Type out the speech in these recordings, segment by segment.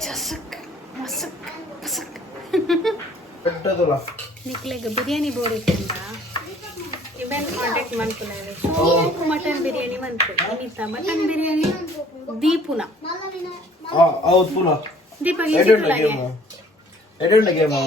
ಚಸಕ್ musk ಪಸಕ್ ಪೆಟ್ಟದಲ್ಲ ನಿಕ್ಲೆಗೆ biryani board ಇಟ್ಟಿಂದ even contact ಮಾಡ್ಕೊಳ್ಳೋದು so mutton biryani ಬಂತು ಇನ್ನಿತ್ತ mutton biryani ದೀಪುನ ಹೌದು ಪುನಃ ದೀಪಗೆ ಎಡೆಂಡ ಗೇಮ್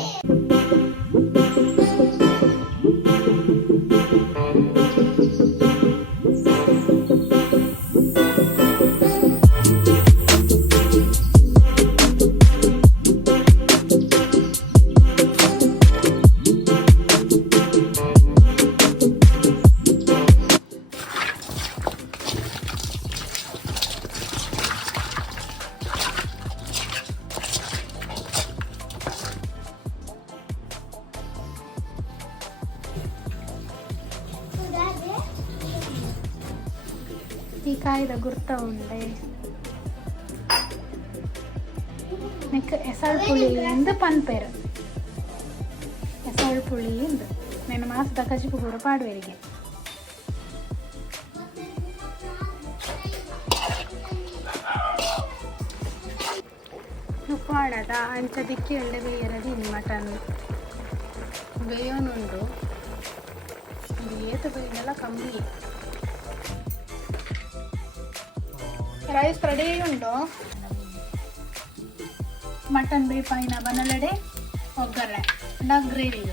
ಈ ಕಾಯ್ದ ಗುರ್ತ ಉಂಡೆ ನೆಕ್ ಎಸಳ್ ಪುಳಿಯಿಂದ ಪನ್ಪೇರು ಎಸಳ್ ಪುಳಿಯಿಂದ నేను ಮಾಸದ ಕಜಿಪು ಕೂಡ ಪಾಡುವೆರಿಗೆ ಉಪ್ಪಾಡದ ಅಂಚ ದಿಕ್ಕಿ ಉಂಡೆ ಬೇಯರದು ಇನ್ನು ಮಟನ್ ಬೇಯೋನುಂಡು ಏತ ಬೇಯನೆಲ್ಲ ಕಮ್ಮಿ ರೈಸ್ ರೆಡಿ ಉಂಟು ಮಟನ್ ಬೇಪಾಯಿನ ಬನ್ನಲಡೆ ಒಗ್ಗರಣೆ ಗ್ರೇವಿ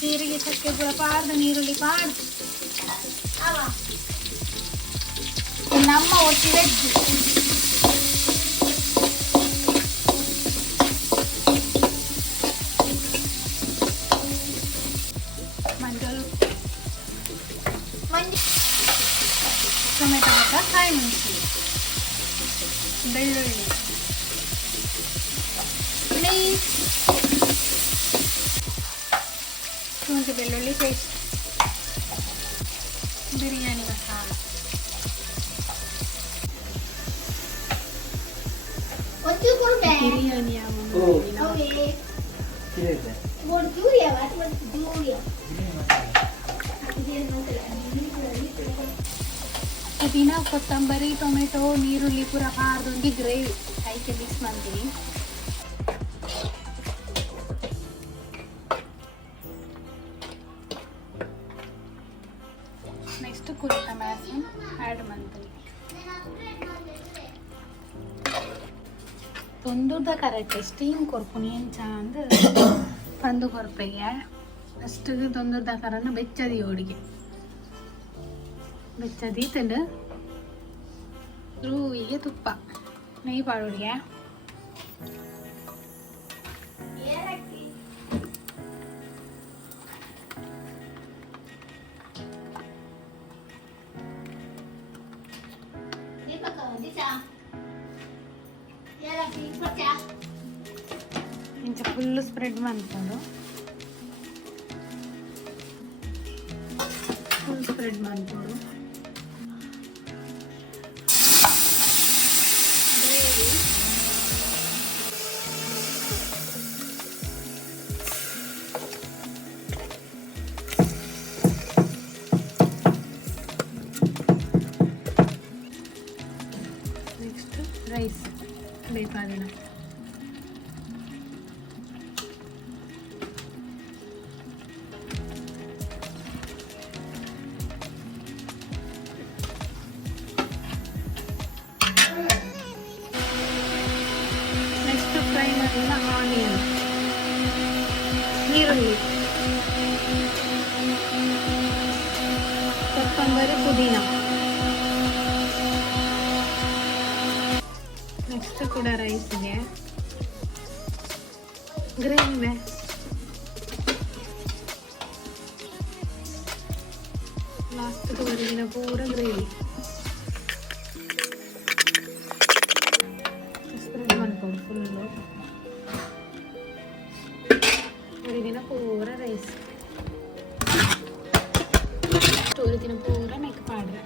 ಜೀರಿಗೆ ಚಕ್ಕೆ ಪೂರ ಪಾಡ್ದು ನೀರುಳ್ಳಿ ಪಾಡ್ದು ನಮ್ಮ ಒಟ್ಟಿ ವೆಜ್ ಟೊಮೆಟೊ ಮತ್ತು ಕಾಯಿ ಮೆಣಸು ಬೆಳ್ಳುಳ್ಳಿ ಶುಂಠಿ ಬೆಳ್ಳುಳ್ಳಿ ಪೇಸ್ಟ್ ಬಿರಿಯಾನಿ ಮಸಾಲ ಬಿರಿಯಾನಿ ಪುದೀನ ಕೊತ್ತಂಬರಿ ಟೊಮೆಟೊ ನೀರುಳ್ಳಿ ಪೂರ ಪಾರ್ದೊಂದು ಗ್ರೇವಿ ಐಕೆ ಮಿಕ್ಸ್ ಮಾಡ್ತೀನಿ ನೆಕ್ಸ್ಟ್ ಕುರಿತ ಮ್ಯಾಸನ್ ಆ್ಯಡ್ ಮಾಡ್ತೀನಿ ತೊಂದುರ್ದ ಕರೆಕ್ಟ್ ಸ್ಟೀಮ್ ಕೊರ್ಪುನಿ ಏನು ಚಂದ ಪಂದು ಕೊರ್ಪೆಗೆ ಅಷ್ಟು ತೊಂದುರ್ದ ಕರನ್ನು ಬೆಚ್ಚದಿ ಓಡಿಗೆ ಬೆಚ್ಚದಿ ತಿಂದು ರೂವಿಗೆ ತುಪ್ಪ ನೆಯ್ಯಿ ಪಾಡೋಡಿಗೆ ಇಂಚ ಫುಲ್ ಸ್ಪ್ರೆಡ್ ಮಾಡ್ಕೊಂಡು ಫುಲ್ ಸ್ಪ್ರೆಡ್ ಮಾಡ್ಕೊಂಡು ಗ್ರೇವಿ ನೆಕ್ಸ್ಟ್ ರೈಸ್ ಬೇಕಾದಿನ ನೆಕ್ಸ್ಟ್ ಫ್ರೈ ಮಾಡಿದ ಆನಿಯನ್ ಈರುಳ್ಳಿ ಕೊತ್ತಂಬರಿ ಪುದೀನ ನೆಕ್ಸ್ಟ್ ಕೂಡ ರೈಸ್ಗೆ ಗ್ರೇವಿ ಲಾಸ್ಟ್ವರೆಗಿನ ಪೂರ ಗ್ರೇವಿ ಸ್ಪ್ರೆಡ್ ಮಾಡ್ಕೊಂಡು ಫುಲ್ಲು ಹೊರಗಿನ ಪೂರ ರೈಸ್ ಹೊರಗಿನ ಪೂರ ನೆಕ್ ಪಾಡ್ರೆ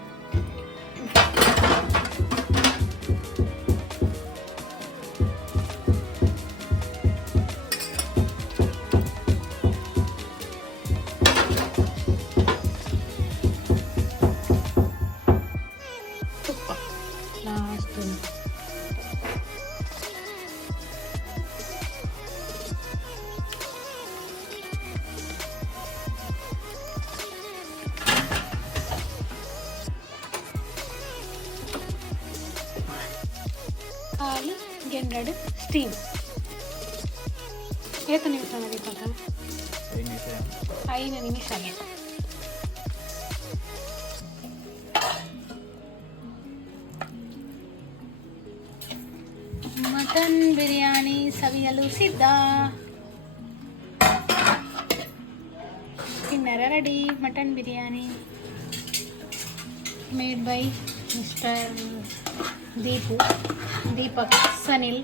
200 ಸ್ಟೀಮ್ ಏತು ನಿಮಿಷ ನಡೀತದ 5 ನಿಮಿಷ ಮಟನ್ ಬಿರಿಯಾನಿ ಸವಿಯಲು ಸಿದ್ಧ. ತಿನ್ನರ ready. Mutton biryani made by mister Deepak Sanil.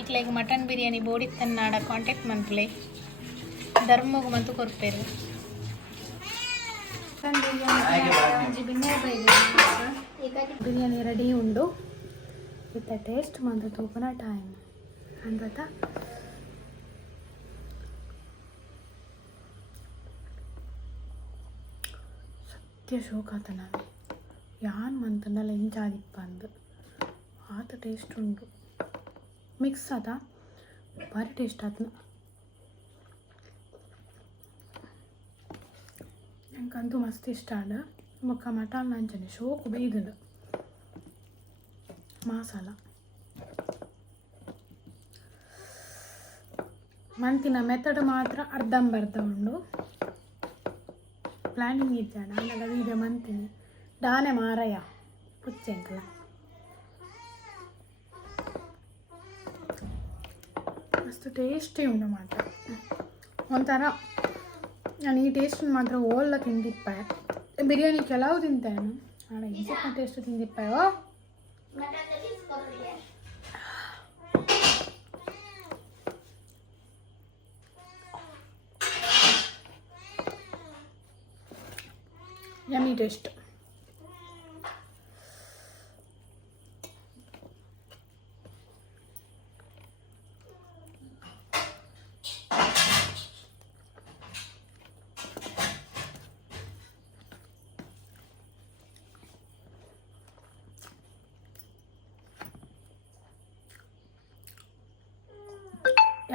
ಇಕ್ಲೆಗ್ ಮಟನ್ ಬಿರಿಯಾನಿ ಬೋಡಿತ್ತನ್ನಾಡ ಕಾಂಟ್ಯಾಕ್ಟ್ ಮಂತ್ಲೆ ಧರ್ಮಗ್ ಮಂತು ಕೊರ್ಪೇರು. ಮಟನ್ ಬಿರಿಯಾನಿ ರೆಡಿ ಉಂಡು ವಿತ್ ಟೇಸ್ಟ್ ಮಂತ್ ತೂಪನ ಟೈಮ್ ಅಂದತ ಸತ್ಯ ಶೋಕಾತ ನಾನು ಯಾನ್ ಮಂತಂದಲ್ಲ ಇಂಚಾದಿಪ್ಪ ಅಂದು ಆತ ಟೇಸ್ಟ್ ಉಂಟು ಮಿಕ್ಸ್ ಆತ ಭಾರಿ ಟೇಸ್ಟ್ ಆತನ. ನಂಗಂತೂ ಮಸ್ತ್ ಇಷ್ಟ ಆಡ ಮುಖ ಮಟನ್ ನಂಚನೆ ಶೋಕು ಬೇಯ್ದಳು ಮಸಾಲ ಮಂತಿನ ಮೆಥಡ್ ಮಾತ್ರ ಅರ್ಧಂಬರ್ಧ ಉಂಡು. ಪ್ಲಾನಿಂಗ್ ಇದ್ದಾಡ ಅಂದಾಗ ವೀಡಿಯೋ ಮಂತೀನಿ ಡಾನೆ ಮಾರಯ್ಯ ಪುಚ್ಚೆ ಅಂಕಲ ಮಸ್ತ್ ಟೇಸ್ಟಿ ಉಂಡು ಮಾತ್ರ ಒಂಥರ. ನಾನು ಈ ಟೇಸ್ಟ್ ಮಾತ್ರ ಓಲ್ಲ ತಿಂದಿಪ್ಪ. ಬಿರಿಯಾನಿ ಕೆಲವು ತಿಂತೇನು ಆಡ ಈಸಪ್ಪ ಟೇಸ್ಟ್ ತಿಂದಿಪ್ಪಯೋ. Yummy taste.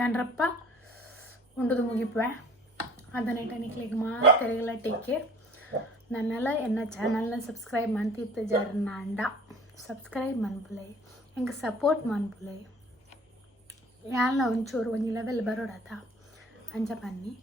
ಏನ್ರಪ್ಪ ಉಂಡುದು ಮುಗಿಪೆ ಅದನ್ನೇ ನಿಕ್ಲಿಗೆ ಮಾತೆರೆಗೆಲ್ಲ ಟೇಕ್ ಕೇರ್. ನನ್ನೆಲ್ಲ ಎನ್ನ ಚಾನಲ್ನ ಸಬ್ಸ್ಕ್ರೈಬ್ ಮಂತಿತ್ತು ಜರ್ನಾಂಡ ಸಬ್ಸ್ಕ್ರೈಬ್ ಮನ್ಪುಲೆ ಹೆಂಗೆ ಸಪೋರ್ಟ್ ಮನ್ಪುಲೆ ಯಾಲ್ನ ಒಂಚೂರು ಒಂದು ಲೆವೆಲ್ ಬರೋಡಾತ ಅಂಚ ಬನ್ನಿ.